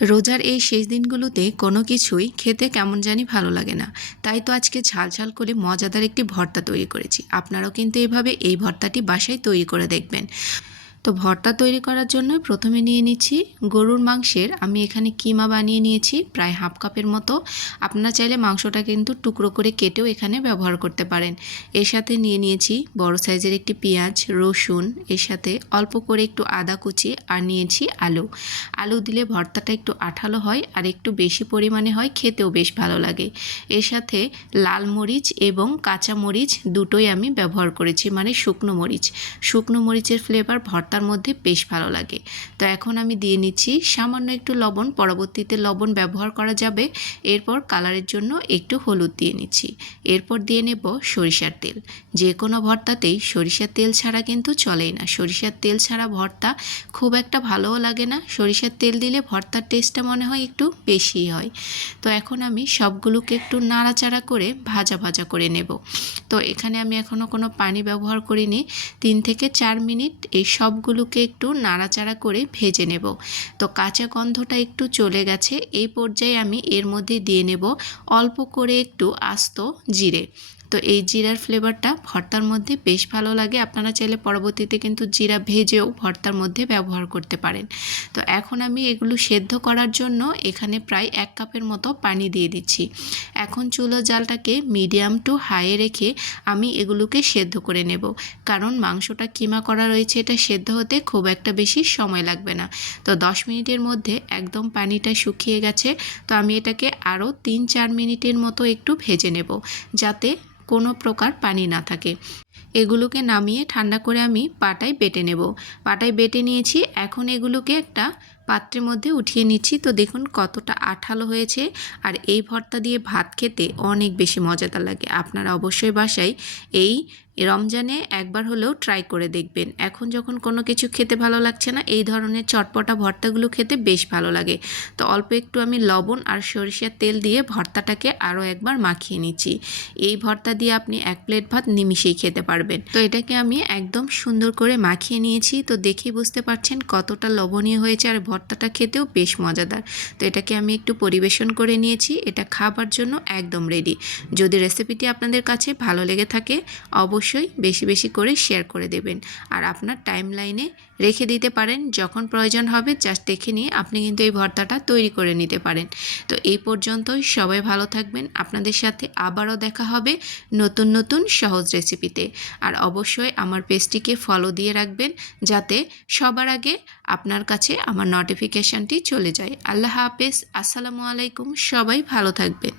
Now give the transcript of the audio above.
রোজার এই শেষ দিনগুলোতে কোনো কিছুই খেতে কেমন জানি ভালো লাগে না। তাই তো আজকে ঝাল ঝাল করে মজাদার একটি ভর্তা তৈরি করেছি। আপনারাও কিন্তু এভাবে এই ভর্তাটি বাসায় তৈরি করে দেখবেন। তো ভর্তা তৈরি করার জন্য প্রথমে নিয়ে নিচ্ছি গরুর মাংসের, আমি এখানে কিমা বানিয়ে নিয়েছি প্রায় হাফ কাপের মতো। আপনারা চাইলে মাংসটা কিন্তু টুকরো করে কেটেও এখানে ব্যবহার করতে পারেন। এর সাথে নিয়ে নিয়েছি বড় সাইজের একটি পেঁয়াজ, রসুন, এর সাথে অল্প করে একটু আদা কুচি, আর নিয়েছি আলু। আলু দিলে ভর্তাটা একটু আঠালো হয় আর একটু বেশি পরিমাণে হয়, খেতেও বেশ ভালো লাগে। এর সাথে লাল মরিচ এবং কাঁচা মরিচ দুটোই আমি ব্যবহার করেছি, মানে শুকনো মরিচ। শুকনো মরিচের ফ্লেভার ভর্তার মধ্যে বেশ ভালো লাগে। তো এখন আমি দিয়ে নিচ্ছি সামান্য একটু লবণ, পরবর্তীতে লবণ ব্যবহার করা যাবে। এরপর কালারের জন্য একটু হলুদ দিয়ে নিচ্ছি। এরপর দিয়ে নেব সরিষার তেল। যে কোনো ভর্তাতেই সরিষার তেল ছাড়া কিন্তু চলেই না। সরিষার তেল ছাড়া ভর্তা খুব একটা ভালোও লাগে না। সরিষার তেল দিলে ভর্তার টেস্টটা মনে হয় একটু বেশিই হয়। তো এখন আমি সবগুলোকে একটু নাড়াচাড়া করে ভাজা ভাজা করে নেব। তো এখানে আমি এখনও কোনো পানি ব্যবহার করিনি। 3 থেকে 4 মিনিট এই সবগুলোকে একটু নাড়াচাড়া করে ভেজে নেব। তো কাঁচা গন্ধটা একটু চলে গেছে। এই পর্যায়ে আমি এর মধ্যে দিয়ে নেব অল্প করে একটু আস্ত জিরে। তো এই জিরার ফ্লেভারটা ভর্তার মধ্যে বেশ ভালো লাগে। আপনারা চাইলে পরবর্তীতে কিন্তু জিরা ভেজেও ভর্তার মধ্যে ব্যবহার করতে পারেন। তো এখন আমি এগুলো সেদ্ধ করার জন্য এখানে প্রায় 1 কাপের মতো পানি দিয়ে দিচ্ছি। এখন চুলো জালটাকে মিডিয়াম টু হাইয়ে রেখে আমি এগুলোকে সেদ্ধ করে নেব, কারণ মাংসটা কিমা করা রয়েছে, এটা সেদ্ধ হতে খুব একটা বেশি সময় লাগবে না। তো 10 মিনিটের মধ্যে একদম পানিটা শুকিয়ে গেছে। তো আমি এটাকে আরও 3-4 মিনিটের মতো একটু ভেজে নেব, যাতে কোনো প্রকার পানি না থাকে। এগুলোকে নামিয়ে ঠান্ডা করে আমি পাটায় বেটে নেব। পাটায় বেটে নিয়েছি। এখন এগুলোকে একটা পাত্রের মধ্যে উঠিয়ে নিচ্ছি। তো দেখুন কতটা আঠালো হয়েছে, আর এই ভর্তা দিয়ে ভাত খেতে অনেক বেশি মজাদার লাগে। আপনারা অবশ্যই বাসায় এই রমজানে একবার হলেও ট্রাই করে দেখবেন। এখন যখন কোনো কিছু খেতে ভালো লাগছে না, এই ধরনের চটপটা ভর্তাগুলো খেতে বেশ ভালো লাগে। তো অল্প একটু আমি লবণ আর সরিষার তেল দিয়ে ভর্তাটাকে আরও একবার মাখিয়ে নিচ্ছি। এই ভর্তা দিয়ে আপনি 1 প্লেট ভাত নিমিষেই খেতে পারবেন। তো এটাকে আমি একদম সুন্দর করে মাখিয়ে নিয়েছি। তো দেখেই বুঝতে পারছেন কতটা লবণীয় হয়েছে, আর ভর্তাটা খেতেও বেশ মজাদার। তো এটাকে আমি একটু পরিবেশন করে নিয়েছি। এটা খাবার জন্য একদম রেডি। যদি রেসিপিটি আপনাদের কাছে ভালো লেগে থাকে অবশ্যই বেশি বেশি করে শেয়ার করে দেবেন, আর আপনার টাইম লাইনে রেখে দিতে পারেন। যখন প্রয়োজন হবে জাস্ট দেখে নিয়ে আপনি কিন্তু এই ভর্তাটা তৈরি করে নিতে পারেন। তো এই পর্যন্তই, সবাই ভালো থাকবেন। আপনাদের সাথে আবারও দেখা হবে নতুন নতুন সহজ রেসিপিতে। আর অবশ্যই আমার পেজটিকে ফলো দিয়ে রাখবেন, যাতে সবার আগে আপনার কাছে আমার নোটিফিকেশানটি চলে যায়। আল্লাহ হাফেজ, আসসালামু আলাইকুম, সবাই ভালো থাকবেন।